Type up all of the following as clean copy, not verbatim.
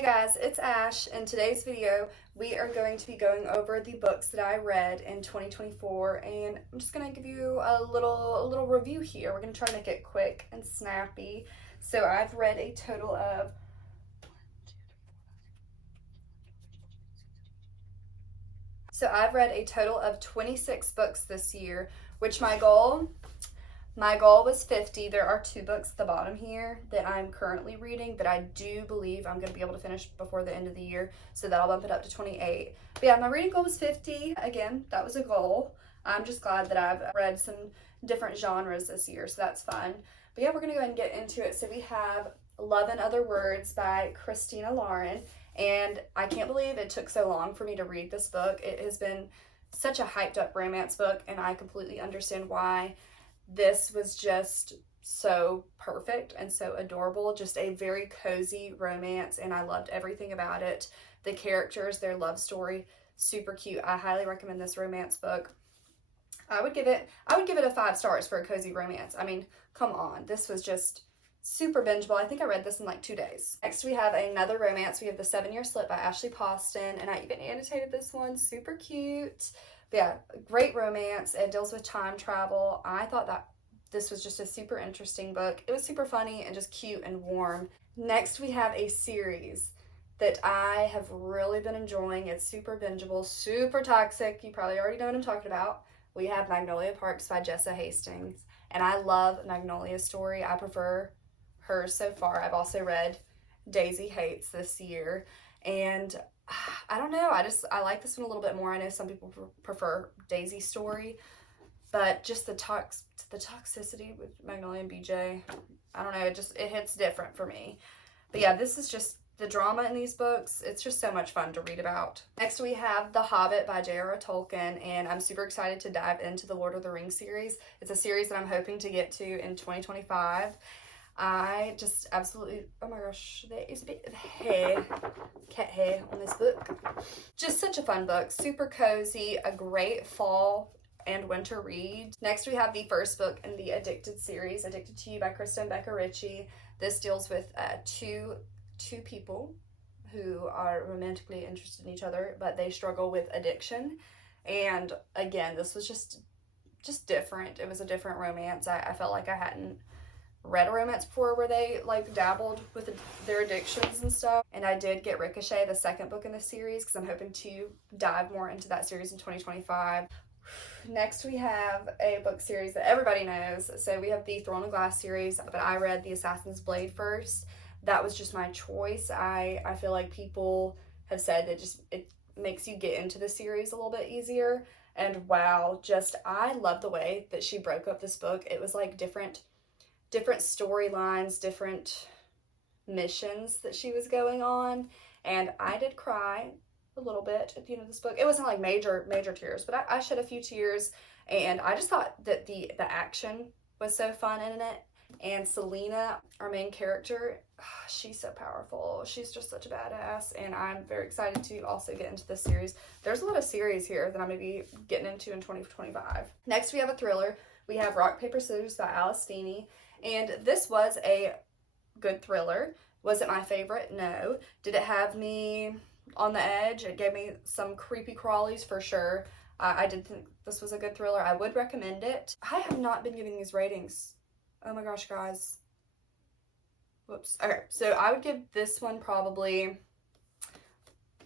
Hey guys, it's Ash. In today's video, we are going to be going over the books that I read in 2024, and I'm just going to give you a little review here. We're going to try to make it quick and snappy. So I've read a total of 26 books this year, which my goal was 50. There are 2 books at the bottom here that I'm currently reading that I do believe I'm going to be able to finish before the end of the year, so that'll bump it up to 28. But yeah, my reading goal was 50. Again, that was a goal. I'm just glad that I've read some different genres this year, so that's fun. But yeah, we're going to go ahead and get into it. So we have Love and Other Words by Christina Lauren, and I can't believe it took so long for me to read this book. It has been such a hyped up romance book, and I completely understand why. This was just so perfect and so adorable. Just a very cozy romance, and I loved everything about it. The characters, their love story, super cute. I highly recommend this romance book. I would give it a 5 stars for a cozy romance. I mean, come on. This was just super bingeable. I think I read this in like 2 days. Next, we have another romance. We have The 7-Year Slip by Ashley Poston, and I even annotated this one. Super cute. But yeah, great romance. It deals with time travel. I thought that this was just a super interesting book. It was super funny and just cute and warm. Next, we have a series that I have really been enjoying. It's super bingeable, super toxic. You probably already know what I'm talking about. We have Magnolia Parks by Jessa Hastings, and I love Magnolia's story. I prefer hers so far. I've also read Daisy Hates this year, and I don't know, I like this one a little bit more. I know some people prefer Daisy's story, but just the toxicity with Magnolia and BJ, I don't know, it hits different for me. But yeah, this is just the drama in these books. It's just so much fun to read about. Next, we have The Hobbit by J.R.R. Tolkien, and I'm super excited to dive into the Lord of the Rings series. It's a series that I'm hoping to get to in 2025. I just absolutely, oh my gosh, there is a bit of hair, cat hair on this book. Just such a fun book, super cozy, a great fall and winter read. Next, we have the first book in the Addicted series, Addicted to You by Krista and Becca Ritchie. This deals with two people who are romantically interested in each other, but they struggle with addiction. And again, this was just different. It was a different romance. I felt like I hadn't read a romance before where they like dabbled with their addictions and stuff. And I did get Ricochet, the second book in the series, because I'm hoping to dive more into that series in 2025. Next, we have a book series that everybody knows. So we have the Throne of Glass series, but I read The Assassin's Blade first. That was just my choice. I feel like people have said that it makes you get into the series a little bit easier. And wow, I love the way that she broke up this book. It was like different storylines, different missions that she was going on, and I did cry a little bit at the end of this book. It wasn't like major tears, but I shed a few tears, and I just thought that the action was so fun in it. And Selena, our main character, she's so powerful. She's just such a badass, and I'm very excited to also get into this series. There's a lot of series here that I'm going to be getting into in 2025. Next, we have a thriller. We have Rock, Paper, Scissors by Alice Feeney. And this was a good thriller. Was it my favorite? No. Did it have me on the edge? It gave me some creepy crawlies for sure. I did think this was a good thriller. I would recommend it. I have not been giving these ratings. Oh my gosh, guys. Whoops. Okay, so I would give this one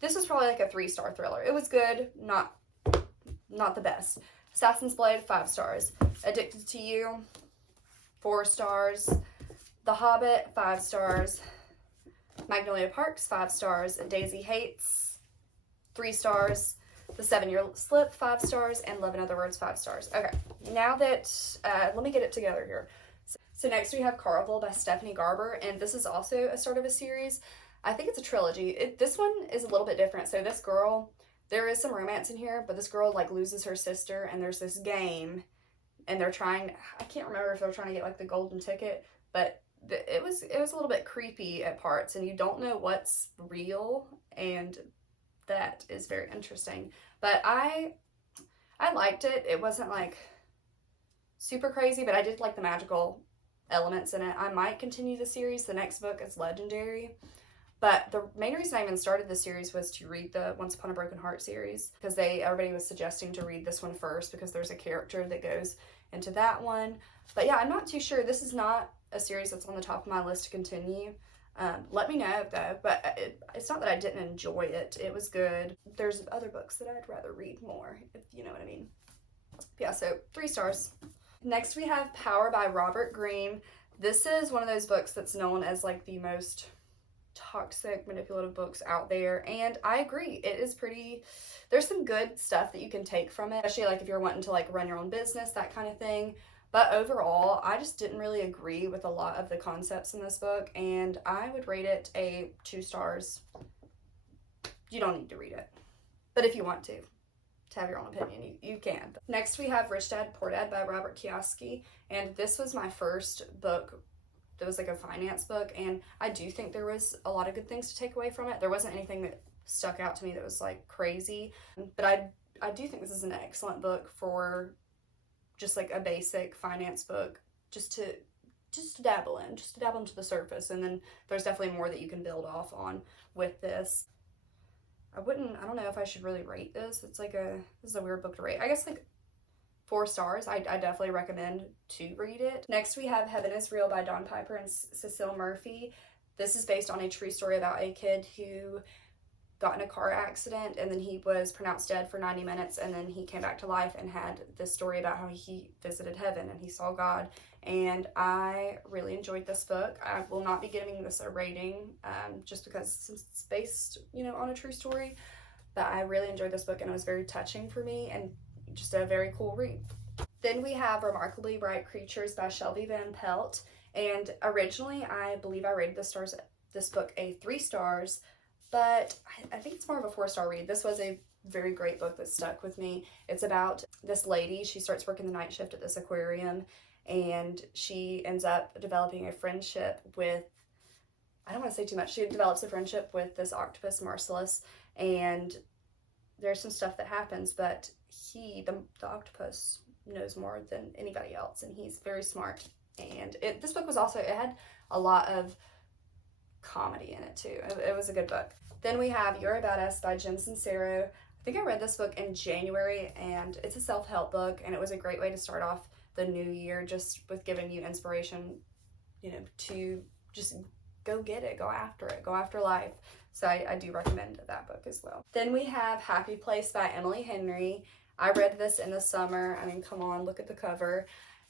this was probably like a 3-star thriller. It was good, not the best. Assassin's Blade, 5 stars. Addicted to You, 4 stars. The Hobbit, 5 stars. Magnolia Parks, 5 stars. Daisy Hates, 3 stars. The 7-Year Slip, 5 stars. And Love and Other Words, 5 stars. Okay, now that, let me get it together here. So next we have Carlville by Stephanie Garber, and this is also a start of a series. I think it's a trilogy. This one is a little bit different. So this girl, there is some romance in here, but this girl like loses her sister, and there's this game, and they're trying, I can't remember if they're trying to get like the golden ticket, but it was a little bit creepy at parts, and you don't know what's real, and that is very interesting. But I liked it. It wasn't like super crazy, but I did like the magical elements in it. I might continue the series. The next book is legendary, But the main reason I even started this series was to read the Once Upon a Broken Heart series, because everybody was suggesting to read this one first because there's a character that goes into that one. But yeah, I'm not too sure. This is not a series that's on the top of my list to continue. Let me know though, but it's not that I didn't enjoy it. It was good. There's other books that I'd rather read more, if you know what I mean. Yeah, so 3 stars. Next we have Power by Robert Greene. This is one of those books that's known as like the most toxic, manipulative books out there, and I agree. It is pretty, there's some good stuff that you can take from it, especially like if you're wanting to like run your own business, that kind of thing. But overall, I just didn't really agree with a lot of the concepts in this book, and I would rate it a 2 stars. You don't need to read it, but if you want to have your own opinion, you can. Next we have Rich Dad Poor Dad by Robert Kiyosaki, and this was my first book that was like a finance book, and I do think there was a lot of good things to take away from it. There wasn't anything that stuck out to me that was like crazy, but I do think this is an excellent book for just like a basic finance book, just to dabble into the surface, and then there's definitely more that you can build off on with this. I don't know if I should really rate this. This is a weird book to rate. I guess like 4 stars. I definitely recommend to read it. Next we have Heaven is Real by Don Piper and Cecile Murphy. This is based on a true story about a kid who got in a car accident, and then he was pronounced dead for 90 minutes, and then he came back to life and had this story about how he visited heaven and he saw God. And I really enjoyed this book. I will not be giving this a rating just because it's based, on a true story, but I really enjoyed this book, and it was very touching for me and just a very cool read. Then we have Remarkably Bright Creatures by Shelby Van Pelt, and originally I believe I rated this book a 3 stars, but I think it's more of a 4-star read. This was a very great book that stuck with me. It's about this lady. She starts working the night shift at this aquarium, and she ends up developing a friendship with, I don't want to say too much, she develops a friendship with this octopus, Marcellus, and there's some stuff that happens, but the octopus knows more than anybody else, and he's very smart. And this book was also, it had a lot of comedy in it too. It was a good book. Then we have You're a Badass by Jen Sincero. I think I read this book in January, and it's a self-help book, and it was a great way to start off the new year, just with giving you inspiration, to just go get it, go after life. So I do recommend that book as well. Then we have Happy Place by Emily Henry. I read this in the summer. I mean, come on, look at the cover.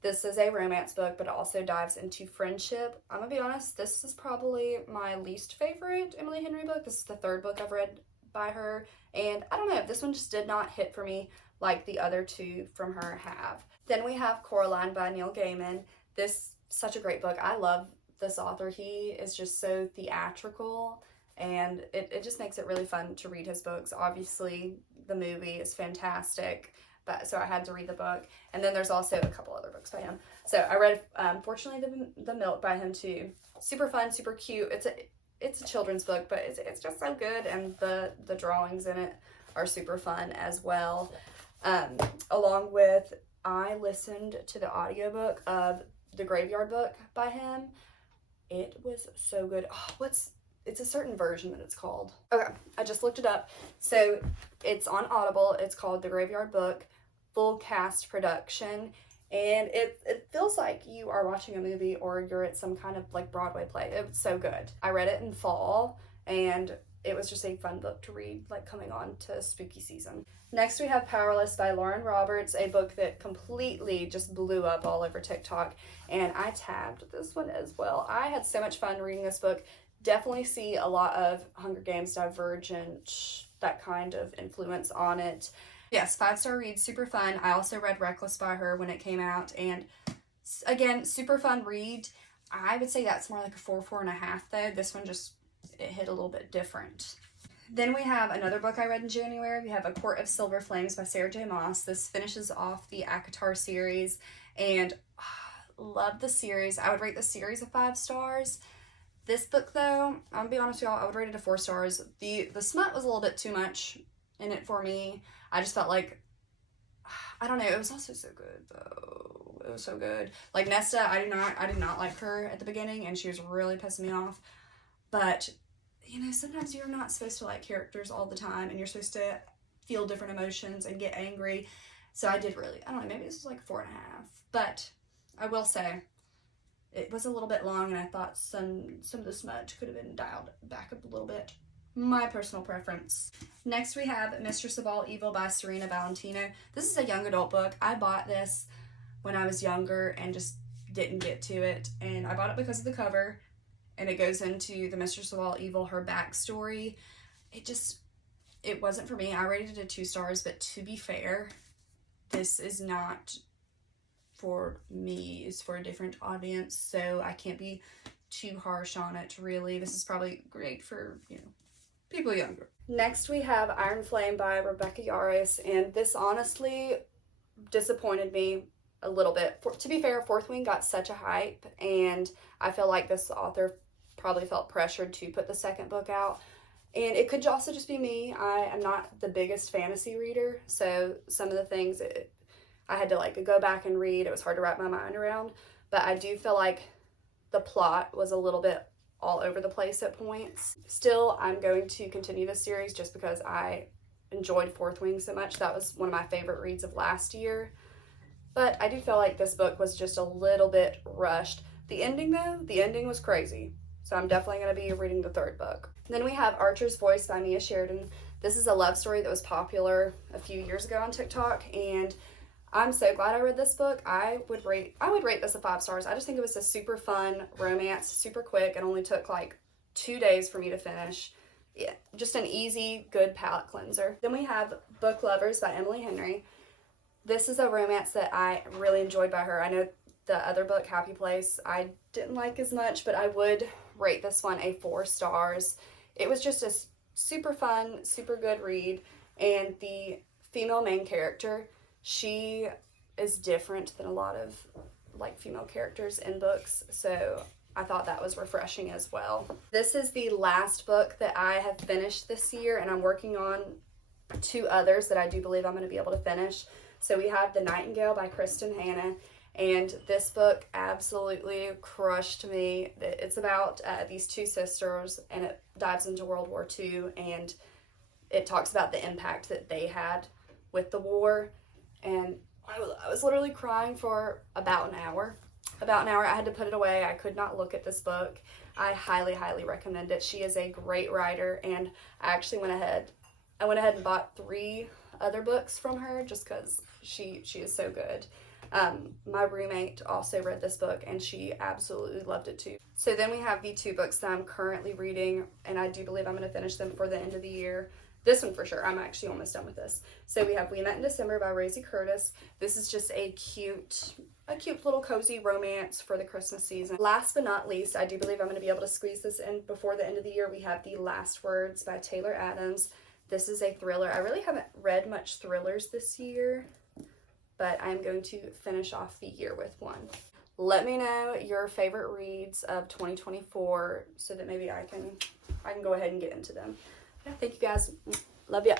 This is a romance book, but it also dives into friendship. I'm gonna be honest, this is probably my least favorite Emily Henry book. This is the 3rd book I've read by her, and I don't know, this one just did not hit for me like the other 2 from her have. Then we have Coraline by Neil Gaiman. This, such a great book. I love this author. He is just so theatrical, and it just makes it really fun to read his books. Obviously, the movie is fantastic, but so I had to read the book. And then there's also a couple other books by him. So I read Fortunately the Milk by him too. Super fun, super cute. It's a children's book, but it's just so good, and the drawings in it are super fun as well. Along with, I listened to the audiobook of The Graveyard Book by him. It was so good. Oh, it's a certain version that it's called. Okay, I just looked it up. So it's on Audible. It's called The Graveyard Book, full cast production. And it feels like you are watching a movie or you're at some kind of like Broadway play. It was so good. I read it in fall, and it was just a fun book to read, like coming on to spooky season. Next we have Powerless by Lauren Roberts, a book that completely just blew up all over TikTok, and I tabbed this one as well. I had so much fun reading this book. Definitely see a lot of Hunger Games, Divergent, that kind of influence on it. Yes, 5-star read, super fun. I also read Reckless by her when it came out, and again, super fun read. I would say that's more like a 4.5 though. This one just, it hit a little bit different. Then we have another book I read in January. We have A Court of Silver Flames by Sarah J. Maas. This finishes off the ACOTAR series, and love the series. I would rate the series a 5 stars. This book though, I'm gonna be honest with y'all, I would rate it a 4 stars. The smut was a little bit too much in it for me. I just felt like, I don't know, it was also so good though. It was so good. Like Nesta, I did not like her at the beginning, and she was really pissing me off. But you know, sometimes you're not supposed to like characters all the time, and you're supposed to feel different emotions and get angry. So I did really, I don't know, maybe this was like 4.5. But I will say, it was a little bit long, and I thought some of the smudge could have been dialed back up a little bit. My personal preference. Next we have Mistress of All Evil by Serena Valentino. This is a young adult book. I bought this when I was younger and just didn't get to it. And I bought it because of the cover, and it goes into the Mistress of All Evil, her backstory. It wasn't for me. I rated it 2 stars, but to be fair, this is not for me. It's for a different audience, so I can't be too harsh on it, really. This is probably great for, you know, people younger. Next we have Iron Flame by Rebecca Yarros, and this honestly disappointed me a little bit. To be fair, Fourth Wing got such a hype, and I feel like this author probably felt pressured to put the second book out. And it could also just be me. I am not the biggest fantasy reader, so some of the things I had to like go back and read. It was hard to wrap my mind around, but I do feel like the plot was a little bit all over the place at points. Still, I'm going to continue this series just because I enjoyed Fourth Wing so much. That was one of my favorite reads of last year. But I do feel like this book was just a little bit rushed. The ending though, the ending was crazy. So I'm definitely going to be reading the third book. Then we have Archer's Voice by Mia Sheridan. This is a love story that was popular a few years ago on TikTok, and I'm so glad I read this book. I would rate this a 5 stars. I just think it was a super fun romance, super quick. It only took like 2 days for me to finish. Yeah, just an easy, good palate cleanser. Then we have Book Lovers by Emily Henry. This is a romance that I really enjoyed by her. I know the other book, Happy Place, I didn't like as much, but I would rate this one a 4 stars. It was just a super fun, super good read, and the female main character, she is different than a lot of like female characters in books, so I thought that was refreshing as well. This is the last book that I have finished this year, and I'm working on 2 others that I do believe I'm going to be able to finish. So we have The Nightingale by Kristen Hanna, and this book absolutely crushed me. It's about these 2 sisters, and it dives into World War II, and it talks about the impact that they had with the war. And I was literally crying for about an hour. I had to put it away. I could not look at this book. I highly, highly recommend it. She is a great writer, and I actually went ahead and bought 3 other books from her just because she is so good. My roommate also read this book, and she absolutely loved it too. So then we have the 2 books that I'm currently reading, and I do believe I'm going to finish them before the end of the year. This one for sure. I'm actually almost done with this. So we have We Met in December by Rosie Curtis. This is just a cute little cozy romance for the Christmas season. Last but not least, I do believe I'm going to be able to squeeze this in before the end of the year. We have The Last Words by Taylor Adams. This is a thriller. I really haven't read much thrillers this year, but I'm going to finish off the year with one. Let me know your favorite reads of 2024 so that maybe I can go ahead and get into them. Yeah, thank you guys. Love ya.